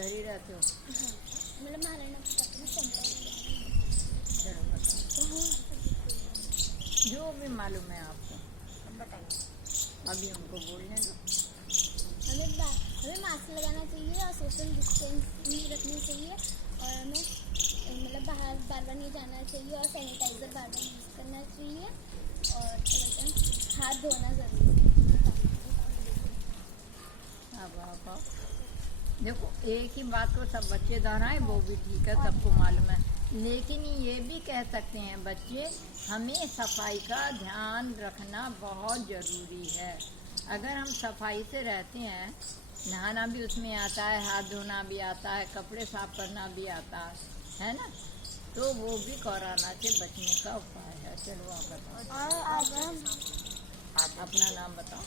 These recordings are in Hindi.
इधर ही रहते हो? हाँ, मतलब महाराणा प्रताप में चलो बताओ, जो भी मालूम है आपको बताइए। अभी हमको बोलने दो। हमें मास्क लगाना चाहिए और सोशल डिस्टेंसिंग रखनी चाहिए, और हमें मतलब बाहर बार बार नहीं जाना चाहिए, और सैनिटाइज़र बार बार यूज़ करना चाहिए, और हाथ धोना ज़रूरी है। अब देखो, एक ही बात को सब बच्चे दोहराएं वो भी ठीक है, सबको मालूम है, लेकिन ये भी कह सकते हैं बच्चे, हमें सफाई का ध्यान रखना बहुत ज़रूरी है। अगर हम सफाई से रहते हैं, नहाना भी उसमें आता है, हाथ धोना भी आता है, कपड़े साफ करना भी आता है ना, तो वो भी कोरोना से बचने का उपाय है। चलो आप बताओ। आज हम अपना नाम बताओ।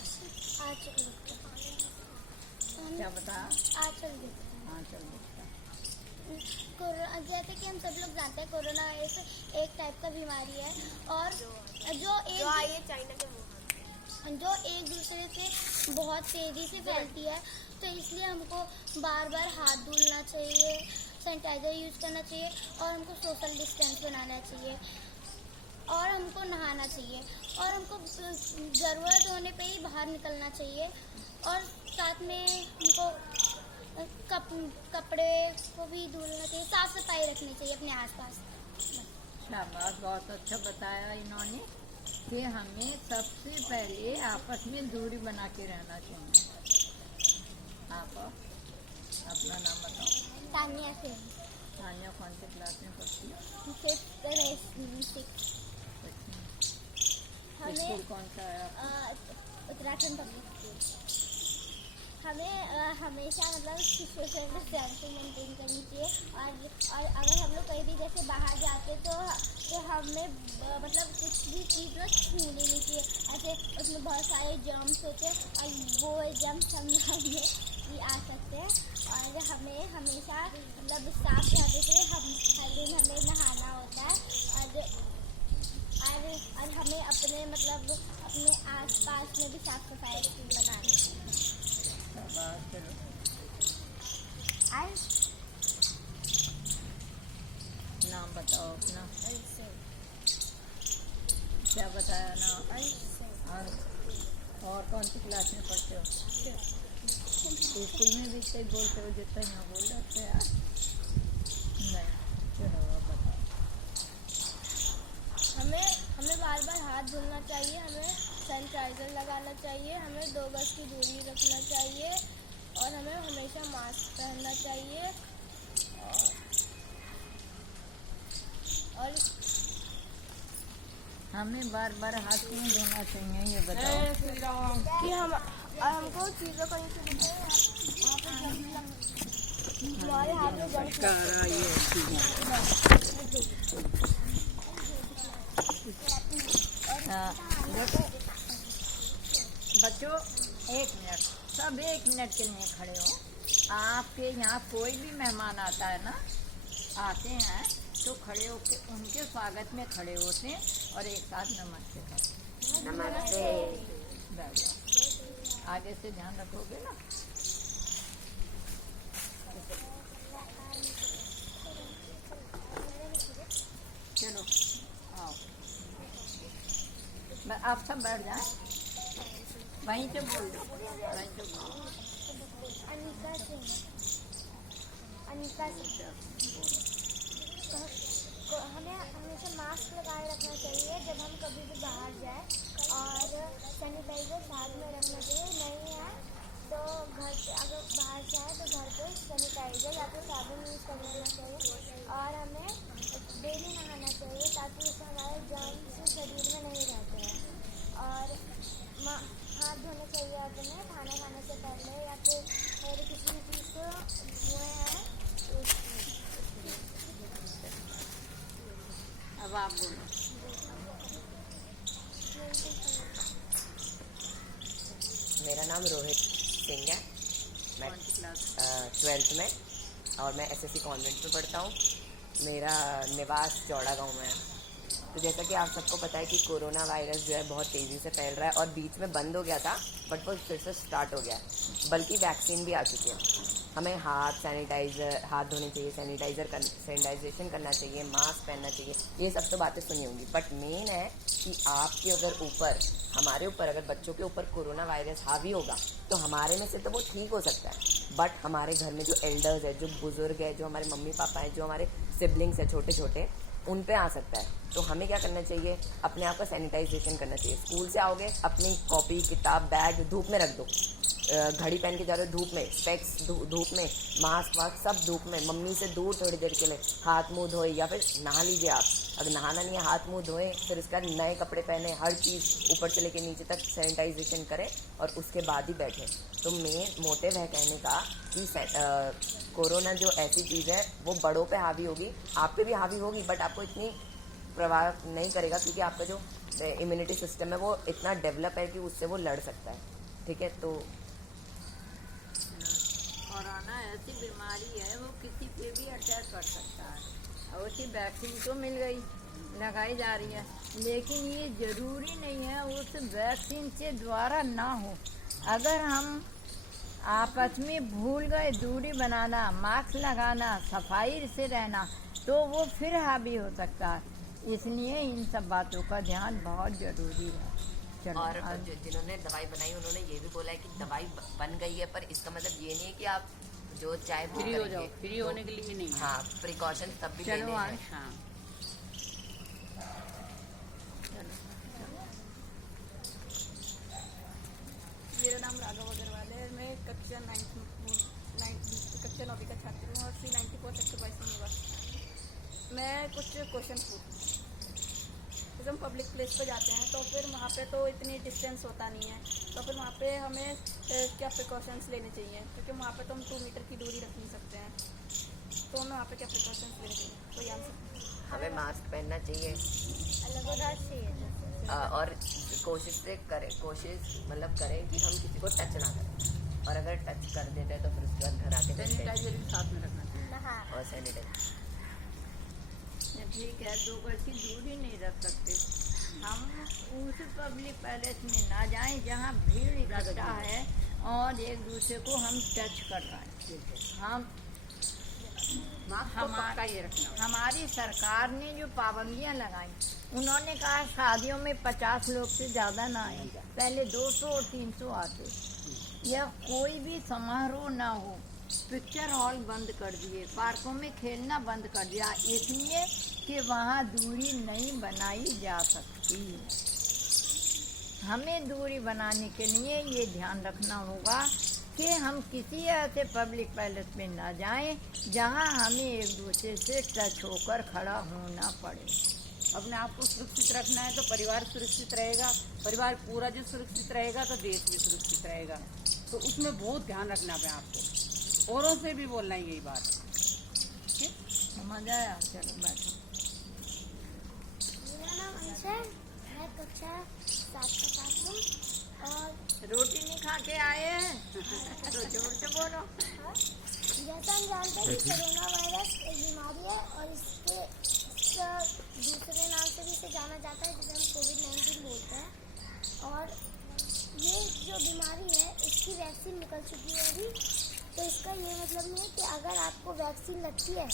क्या बताया? आचल हाँ चल कोरोना, जैसे कि हम सब लोग जानते हैं, कोरोना वायरस एक टाइप का बीमारी है, और जो एक दूसरे से बहुत तेज़ी से फैलती है, तो इसलिए हमको बार बार हाथ धुलना चाहिए, सैनिटाइज़र यूज़ करना चाहिए, और हमको सोशल डिस्टेंस बनाना चाहिए, और हमको नहाना चाहिए, और हमको ज़रूरत होने पे ही बाहर निकलना चाहिए, और साथ में हमको कपड़े को भी धुलना चाहिए, साफ सफाई रखनी चाहिए अपने आसपास। शाबाश, बहुत अच्छा बताया इन्होंने कि हमें सबसे पहले आपस में दूरी बना के रहना चाहिए। आप अपना नाम बताओ। तानिया से तानिया कौन से क्लास में पढ़ती है? स्कूल कौन सा है? Uttarakhand public school. हमें हमेशा मतलब सोशल डिस्टेंसिंग मेंटेन करनी चाहिए, और अगर हम लोग कहीं भी जैसे बाहर जाते तो हमें मतलब कुछ भी चीज़ ना छूनी नहीं चाहिए, ऐसे उसमें बहुत सारे जर्म्स होते हैं, और वो जर्म्स हम भी आ सकते हैं, और हमें हमेशा मतलब साफ रहते से हर दिन हमें नहाना होता है, और हमें अपने मतलब अपने आसपास में भी साफ सफाई बनानी है। चलो नाम बताओ अपना। क्या बताया नाम? और कौन सी क्लास में पढ़ते हो? स्कूल में भी सही बोलते हो जितना यहाँ बोल रहे थे यार। नहीं, चलो अब बताओ। हमें बार बार हाथ धुलना चाहिए, हमें सैनिटाइज़र लगाना चाहिए, हमें 2 गज की दूरी रखना चाहिए, और हमें हमेशा मास्क पहनना चाहिए, और हमें बार बार हाथ क्यों धोना चाहिए ये बताओ। कि हमको चीज़ों को हमारे हाथ में देखो बच्चों, 1 मिनट, सब 1 मिनट के लिए खड़े हो। आपके यहाँ कोई भी मेहमान आता है ना, आते हैं तो खड़े होके उनके स्वागत में खड़े होते हैं, और एक साथ नमस्ते करते हैं। नमस्ते। आगे से ध्यान रखोगे ना। चलो आओ, आप सब बैठ जाए, वहीं से बोल दो, वहीं से बोल। अनिका हमें हमेशा मास्क लगाए रखना चाहिए जब हम कभी भी बाहर जाए, और सैनिटाइज़र साथ में रखना चाहिए, नहीं है तो घर पे अगर बाहर जाए तो घर पे सैनिटाइज़र या फिर साबुन यूज़ कर लेना चाहिए, और हमें डेली नहाना चाहिए ताकि उससे हमारे जर्म्स शरीर में नहीं रहते हैं, और हाथ धोना चाहिए अपने खाना खाने से पहले, या फिर किसी भी चीज़ को धोए हैं। अब आप बोलो। मेरा नाम रोहित सिंह है, मैं 12th में, और मैं SSC कॉन्वेंट में पढ़ता हूँ। मेरा निवास चौड़ा गांव में है। तो जैसा कि आप सबको पता है कि कोरोना वायरस जो है बहुत तेज़ी से फैल रहा है, और बीच में बंद हो गया था, बट वो फिर से स्टार्ट हो गया है, बल्कि वैक्सीन भी आ चुकी है। हमें हाथ धोने चाहिए, सैनिटाइजेशन करना चाहिए, मास्क पहनना चाहिए। ये सब तो बातें सुनी होंगी, बट मेन है कि आपके हमारे ऊपर अगर बच्चों के ऊपर कोरोना वायरस हावी होगा तो हमारे में से तो वो ठीक हो सकता है, बट हमारे घर में जो एल्डर्स है, जो बुजुर्ग है, जो हमारे मम्मी पापा हैं, जो हमारे सिबलिंग्स है छोटे छोटे, उन पे आ सकता है। तो हमें क्या करना चाहिए, अपने आप का सैनिटाइजेशन करना चाहिए। स्कूल से आओगे, अपनी कॉपी किताब बैग धूप में रख दो, घड़ी पहन के जा रहे हो धूप में, स्पेक्स धूप में, मास्क वास्क सब धूप में, मम्मी से दूर थोड़ी देर के लिए, हाथ मुंह धोए या फिर नहा लीजिए आप। अगर नहाना नहीं है, हाथ मुंह धोए, फिर उसके बाद नए कपड़े पहने, हर चीज़ ऊपर से लेके नीचे तक सैनिटाइजेशन करें और उसके बाद ही बैठे। तो मेन मोटिव है कहने का कि कोरोना जो ऐसी चीज़ है वो बड़ों पे हावी होगी, आप पे भी हावी होगी, बट आपको इतनी प्रभाव नहीं करेगा क्योंकि आपका जो इम्यूनिटी सिस्टम है वो इतना डेवलप है कि उससे वो लड़ सकता है। ठीक है, तो कोरोना ऐसी बीमारी है वो किसी पे भी अटैक कर सकता है, और उसकी वैक्सीन तो मिल गई, लगाई जा रही है, लेकिन ये ज़रूरी नहीं है उस वैक्सीन से द्वारा ना हो। अगर हम आपस में भूल गए दूरी बनाना, मास्क लगाना, सफाई से रहना, तो वो फिर हावी हो सकता है। इसलिए इन सब बातों का ध्यान बहुत ज़रूरी है। चलो, और जिन्होंने दवाई बनाई उन्होंने ये भी बोला है कि दवाई बन गई है, पर इसका मतलब ये नहीं है कि आप जो चाहे वो फ्री हो जाओ, करेंगे। फ्री होने के लिए नहीं है। हाँ, प्रिकॉशन तब भी चलो लेने हैं। हाँ, मेरा नाम राघव अग्रवाल है। मैं कक्षा 9वीं का छात्र हूँ और C94 सेक्टर 22 में निवासी। मैं कुछ क्वेश्चन पूछूँ। जब हम पब्लिक प्लेस पर जाते हैं तो फिर वहाँ पे तो इतनी डिस्टेंस होता नहीं है, तो फिर वहाँ पे हमें क्या प्रिकॉशंस लेने चाहिए, क्योंकि वहाँ पे तो हम 2 मीटर की दूरी रख नहीं सकते हैं, तो हमें वहाँ पे क्या प्रिकॉशंस लेने चाहिए, कोई आंसर? हमें मास्क पहनना चाहिए अलग होना चाहिए। और कोशिश मतलब करें कि हम किसी को टच ना करें, और अगर टच कर देते हैं तो फिर उसके बाद घर आके देते हैं सैनिटाइजर भी साथ में रखना चाहिए। नहा और सैनिटाइजर। ठीक है, 2 गज की दूरी नहीं रख सकते, हम उस पब्लिक पैलेस में ना जाएं जहाँ भीड़ इकट्ठा है और एक दूसरे को हम टच कर रहे हैं। हम मास्क को पक्का ये रखना। हमारी सरकार ने जो पाबंदियां लगाई, उन्होंने कहा शादियों में 50 लोग से ज़्यादा ना आए, पहले 200 और 300 आते, या कोई भी समारोह ना हो। पिक्चर हॉल बंद कर दिए, पार्कों में खेलना बंद कर दिया, इसलिए कि वहाँ दूरी नहीं बनाई जा सकती। हमें दूरी बनाने के लिए ये ध्यान रखना होगा कि हम किसी ऐसे पब्लिक पैलेस में ना जाएं जहां हमें एक दूसरे से टच होकर खड़ा होना पड़े। अपने आप को सुरक्षित रखना है तो परिवार सुरक्षित रहेगा, परिवार पूरा जो सुरक्षित रहेगा तो देश भी सुरक्षित रहेगा। तो उसमें बहुत ध्यान रखना है आपको, औरों से भी बोलना है यही बात। ठीक है, समझ आया? चलो बैठो। मेरा नाम अंश है, मैं कक्षा 7 का छात्र हूँ और रोटी नहीं खा के आए हैं तो जोर से बोलो। जैसा हम जानते हैं कि कोरोना वायरस एक बीमारी है और इसका दूसरे नाम से भी इसे जाना जाता है, जिसे हम कोविड-19 बोलते हैं। और ये जो बीमारी है इसकी वैक्सीन निकल चुकी है अभी, तो इसका ये मतलब नहीं है कि अगर आपको वैक्सीन लगती है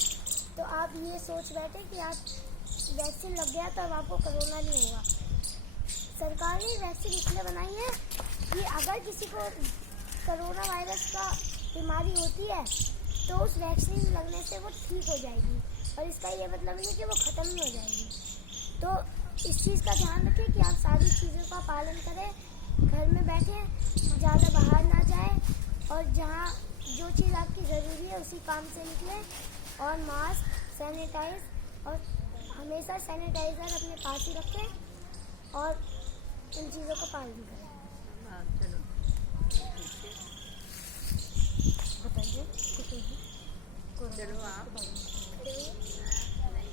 तो आप ये सोच बैठे कि आप वैक्सीन लग गया तो अब आपको कोरोना नहीं होगा। सरकार ने वैक्सीन इसलिए बनाई है कि अगर किसी को कोरोना वायरस का बीमारी होती है तो उस वैक्सीन लगने से वो ठीक हो जाएगी, और इसका ये मतलब नहीं कि वो ख़त्म नहीं हो जाएगी। तो इस चीज़ का ध्यान रखें कि आप सारी चीज़ों का पालन करें, घर में बैठें, ज़्यादा बाहर ना जाएं, और जहाँ जो चीज़ आपकी ज़रूरी है उसी काम से निकलें, और मास्क, सैनिटाइज और हमेशा सैनिटाइज़र अपने पास ही रखें और इन चीज़ों का पालन करें। हाँ, चलो बताइए चलो आप नहीं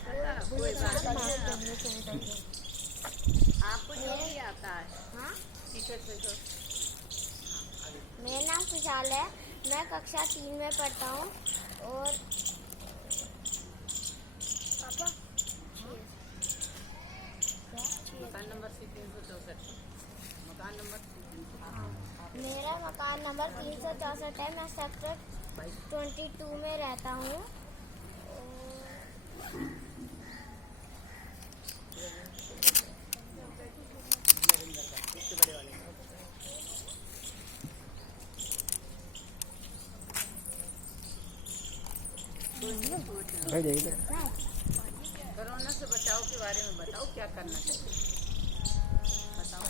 पता, कोई बात नहीं है। आपको जो भी आता है। हाँ, टिकट से तो मेरा नाम खुशहाल है, मैं कक्षा 3 में पढ़ता हूँ और पापा मकान नंबर 364, मकान नंबर 364। मेरा मकान नंबर 364 है। मैं सेक्टर 22 में रहता हूँ। कोरोना से बचाव के बारे में बताओ, क्या करना चाहिए बताओ।